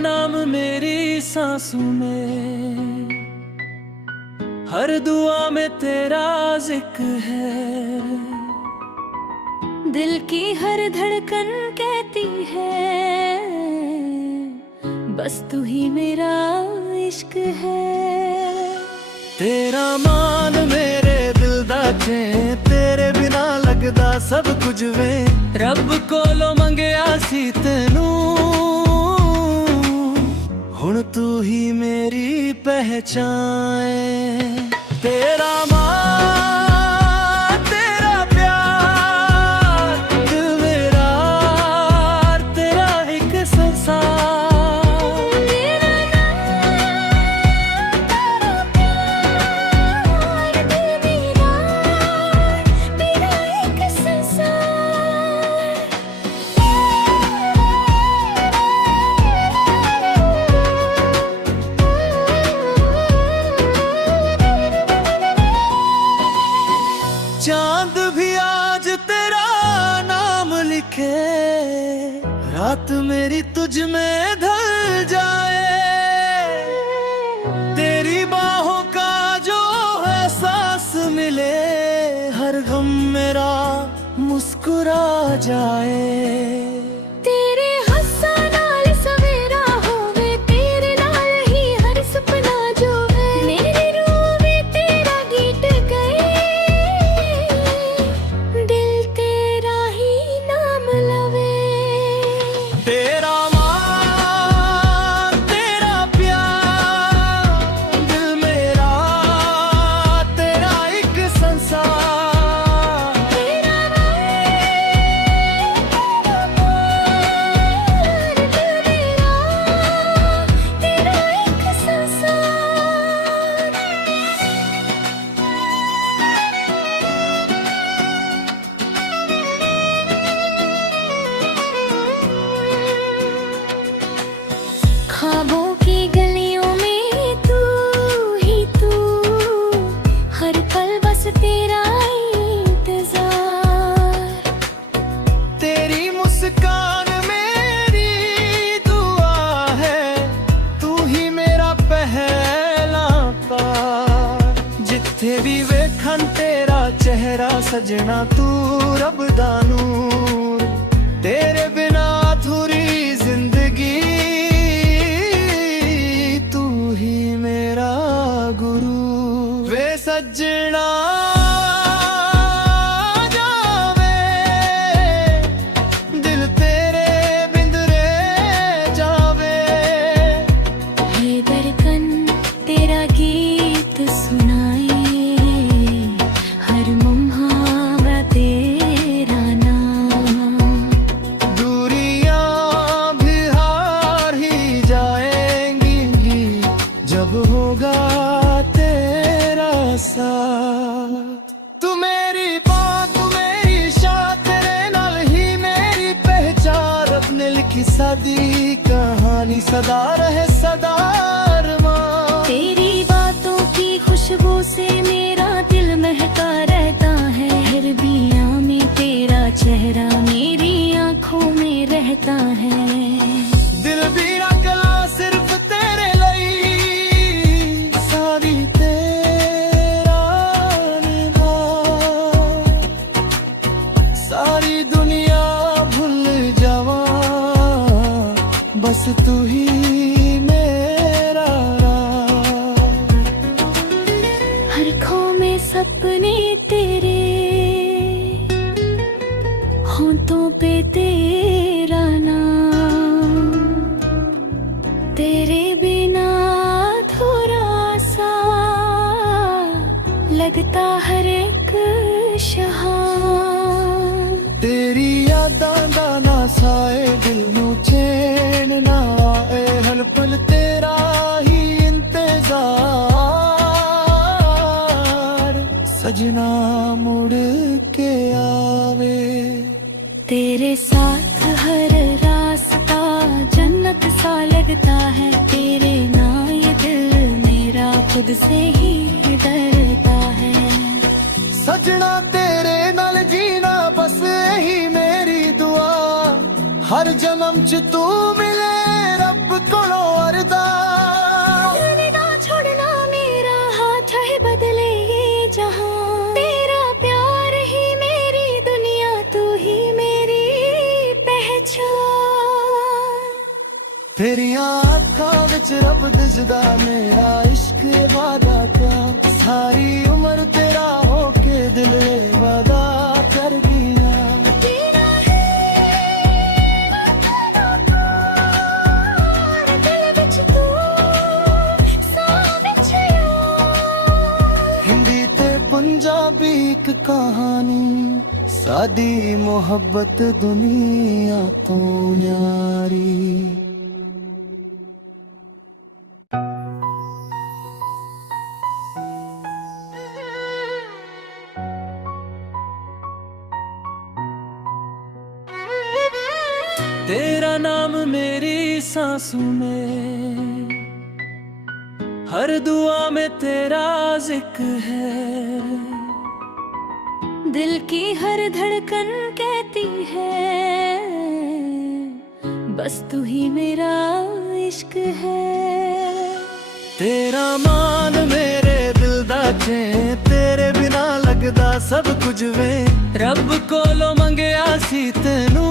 नाम मेरी सांसों में, हर दुआ में तेरा जिक्र है। दिल की हर धड़कन कहती है, बस तू ही मेरा इश्क है। तेरा मान मेरे दिल दा चैन, तेरे बिना लगदा सब कुछ वे। रब कोलों मंगया सी तेनू, हुण तू ही मेरी पहचान है। तेरा मान तेरा प्यार, दिल मेरा तेरा एक संसार। तेरा नाम, तेरा प्यार, दिल मेरा एक संसार। चांद भी आज तेरा नाम लिखे, रात मेरी तुझ में ढल जाए। तेरी बाहों का जो एहसास मिले, हर गम मेरा मुस्कुरा जाए। तेरे हस्सा नाल सवेरा होवे, तेरे नाल ही हर सपना जो है। मेरी रूह में तेरा गीत गए, दिल तेरा ही नाम लवे। तेरा मान तेरा प्यार, दिल मेरा तेरा एक संसार। तेरा नाम, तेरा प्यार, दिल मेरा तेरा एक संसार। ख्वाबों की गलियों में तू ही तू, हर पल बस तेरा इंतजार। तेरी मुस्कान मेरी दुआ है, तू ही मेरा पहला प्यार। जिथे भी वेखन तेरा चेहरा सजना, तू रब दा नूर। तेरे बिना अधूरी जिंदगी, तू ही मेरा गुरु। वे सजना जावे, दिल तेरे बिंदरे जावे। है धड़कन तेरा गीत सुनाए, हर मुहावरा तेरा नाम। दूरियां भी हार ही जाएंगी, जब होगा तेरा साथ। तू मेरी बात, तू मेरी शान, तेरे नाल ही मेरी पहचान। रब ने लिखी सादी कहानी, सदा रहे सदा अरमान। तेरी बातों की खुशबू से मेरा दिल महका रहता है। हर बिया में तेरा चेहरा मेरी आंखों में रहता है। दिल भी रखला सिर्फ तेरे ਲਈ, सारी तेरा निभा। सारी दुनिया भूल जावा, बस तू ही मेरा राह। हर खो में सपने तेरे, होंठों पे तेरा नाम। तेरे बिना थोड़ा सा लगता हर एक शहान। तेरी यादां दा ना साए, दिल नू चैन ना आए। हर पल तेरा ही इंतजार, सजना मुड़ के आवे। तेरे साथ हर रास्ता जन्नत सा लगता है। तेरे ना ये दिल मेरा खुद से ही डरता है। सजना तेरे नाल जीना बस यही मेरी दुआ। हर जन्म च तू मिले रब कोलो अरदास ना छोड़ना मेरा हाथ है बदले ये जहां तेरा प्यार ही मेरी दुनिया तू ही मेरी पहचान तेरिया अखां विच रब दिसदा मेरा इश्क वादा क्या सारी उम्र तेरा होके दिल वादा कर दिया तेरा है दिल विच तू साह विच यार हिंदी ते पंजाबी एक कहानी सादी मोहब्बत दुनिया तो न्यारी तेरा नाम मेरी सांसों में हर दुआ में तेरा जिक्र है दिल की हर धड़कन कहती है बस तू ही मेरा इश्क है तेरा मान मेरे दिल दा चैन तेरे बिना लगदा सब कुछ वे रब कोलों मंगया सी तेनू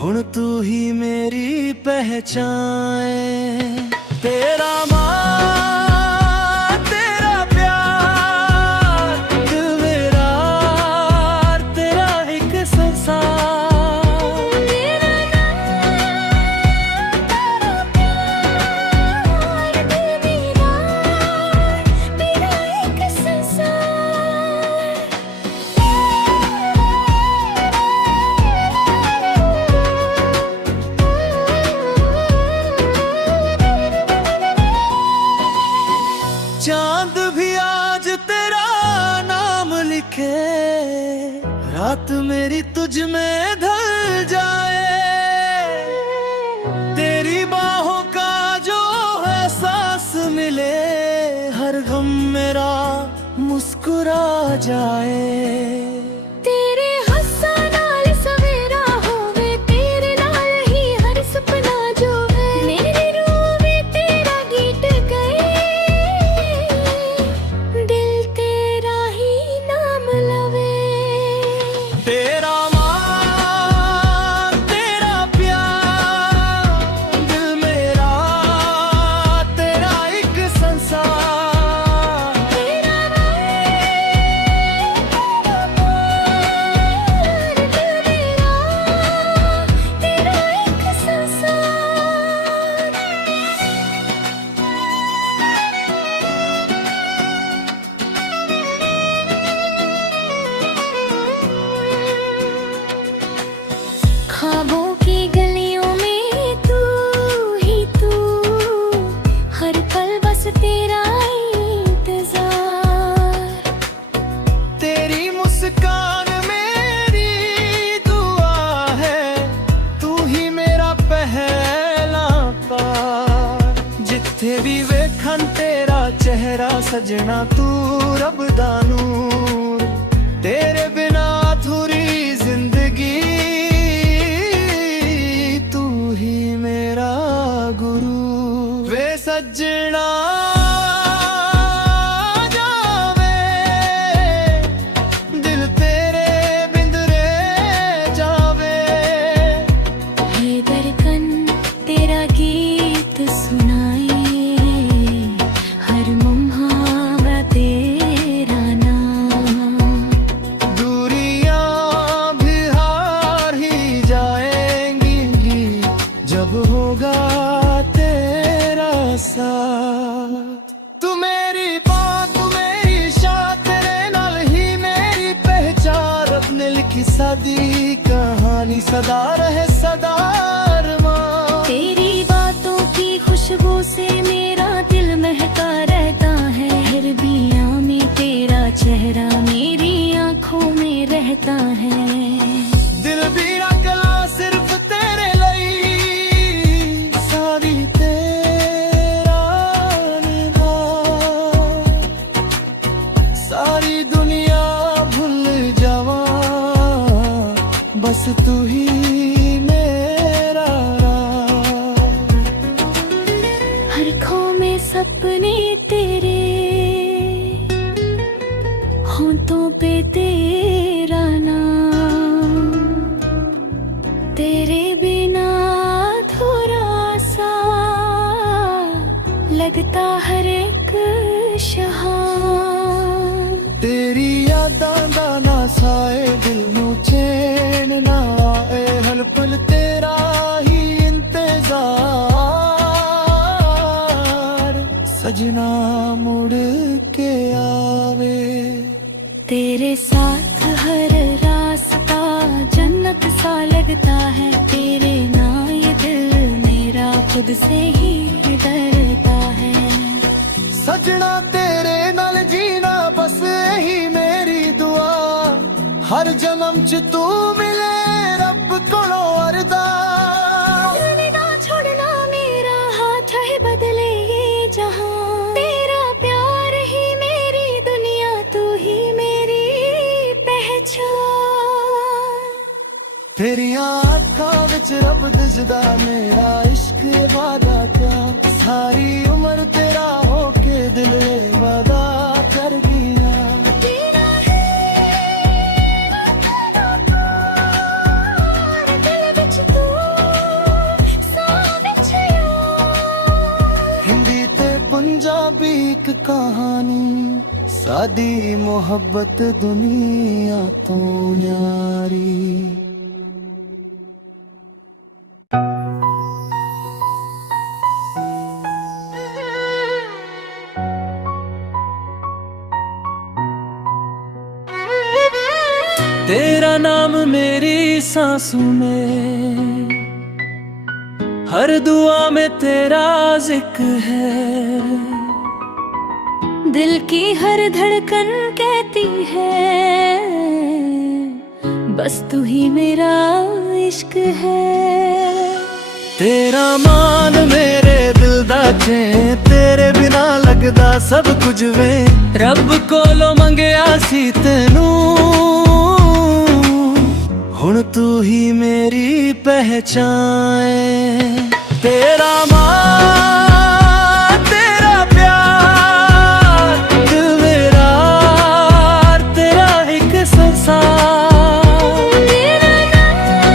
हुण तू ही मेरी पहचान तेरा मान तेरा प्यार दिल मेरा तेरा एक संसार तेरा नाम तेरा प्यार दिल मेरा एक संसार चांद भी आज तेरा नाम लिखे रात मेरी तुझ में ढल जाए तेरी बाहों का जो एहसास मिले हर गम मेरा मुस्कुरा जाए तेरे हस्सा नाल सवेरा होवे तेरे नाल ही हर सपना जो है मेरी रूह में तेरा गीत गए दिल तेरा ही नाम लवे तेरा मान तेरा प्यार दिल मेरा तेरा एक संसार तेरा नाम दिल मेरा तेरा एक संसार ख्वाबों की गलियों में तू ही तू हर पल बस तेरा इंतजार तेरी मुस्कान मेरी दुआ है तू ही मेरा पहला प्यार जिथे भी वेखन तेरा चेहरा सजना तू रब दा नूर तेरे बिना अधूरी जिंदगी तू ही मेरा गुरु वे सजना जावे दिल तेरे बिंदरे जावे है दरकन तेरा गीत सुनाए हर मुहावरा तेरा नाम दूरियां भी हार ही जाएंगी जब होगा तेरा साथ तू मेरी बात तू मेरी शान तेरे नाल ही मेरी पहचान अपने लिखी सादी कहानी सदा रहे सदा अरमान तेरी बातों की खुशबू से मेरा दिल महका रहता है हर बिया में तेरा चेहरा मेरी आंखों में रहता है दिल भी रखला सिर्फ तेरे ਲਈ सारी तेरा निभा में सपने तेरे, होंठों पे तेरा नाम, तेरे बिना अधूरा सा लगता हर एक शाम। तेरी यादां दा ना साए दिल नू चैन ना आए, हर पल तेरा ही इंतजार, सजना मुड़ के आवे। तेरे साथ हर रास्ता जन्नत सा लगता है, तेरे ना ये दिल मेरा खुद से ही डरता है। सजना तेरे नाल जीना बस यही मेरी दुआ, हर जन्म च तू मिले रब कोलों अरदास। ना छोड़ना मेरा हाथ है बदले ये जहां, तेरा प्यार ही मेरी दुनिया, तू ही मेरी पहचान। तेरिया अखां विच रब दिसदा मेरा इश्क वादा क्या, सारी उम्र तेरा होके दिल वादा कर गया। तेरा है दिल विच तू सां विच यार। हिंदी ते पंजाबी एक कहानी, सादी मोहब्बत दुनिया तो न्यारी। तेरा नाम मेरी सांसों में, हर दुआ में तेरा जिक्र है। दिल की हर धड़कन कहती है, बस तू ही मेरा इश्क है। तेरा मान मेरे दिल दा चैन, तेरे बिना लगदा सब कुछ वे। रब कोलों मंगया सी तेनू, हुण तू ही मेरी पहचान। तेरा मान तेरा प्यार, दिल मेरा तेरा एक संसार। तेरा नाम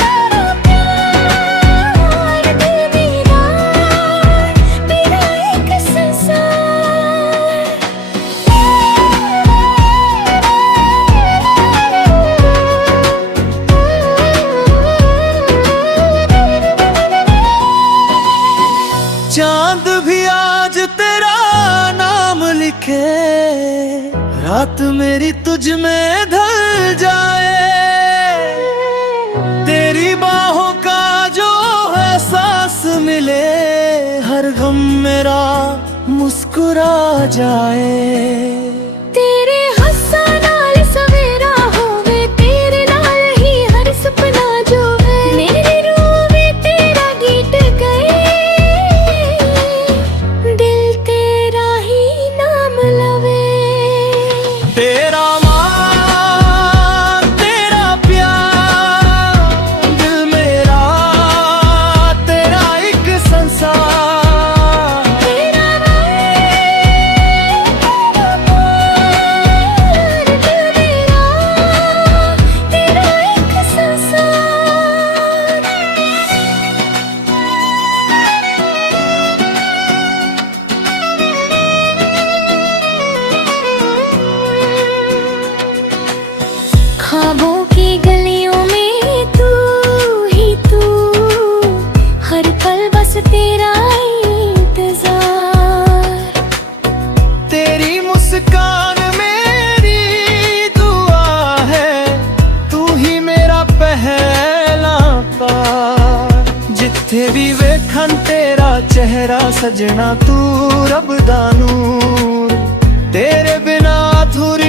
तेरा प्यार, दिल मेरा मेरा एक संसार। चांद भी आज तेरा नाम लिखे, रात मेरी तुझ में ढल जाए। तेरी बाहों का जो एहसास मिले, हर गम मेरा मुस्कुरा जाए। तेरे हस्सा नाल सवेरा होवे, तेरे नाल ही हर सपना जो है। मेरी रूह में तेरा गीत गए, दिल तेरा ही नाम लवे। तेरा मान तेरा प्यार, दिल मेरा तेरा एक संसार। तेरा नाम प्यार, दिल मेरा तेरा एक संसार। ख्वाबों की गलियों में तू ही तू, हर पल बस तेरा इंतजार। तेरी मुस्कान मेरी दुआ है, तू ही मेरा पहला प्यार। जिथे भी वेखन तेरा चेहरा सजना, तू रब दा नूर, तेरे बिना अधूरी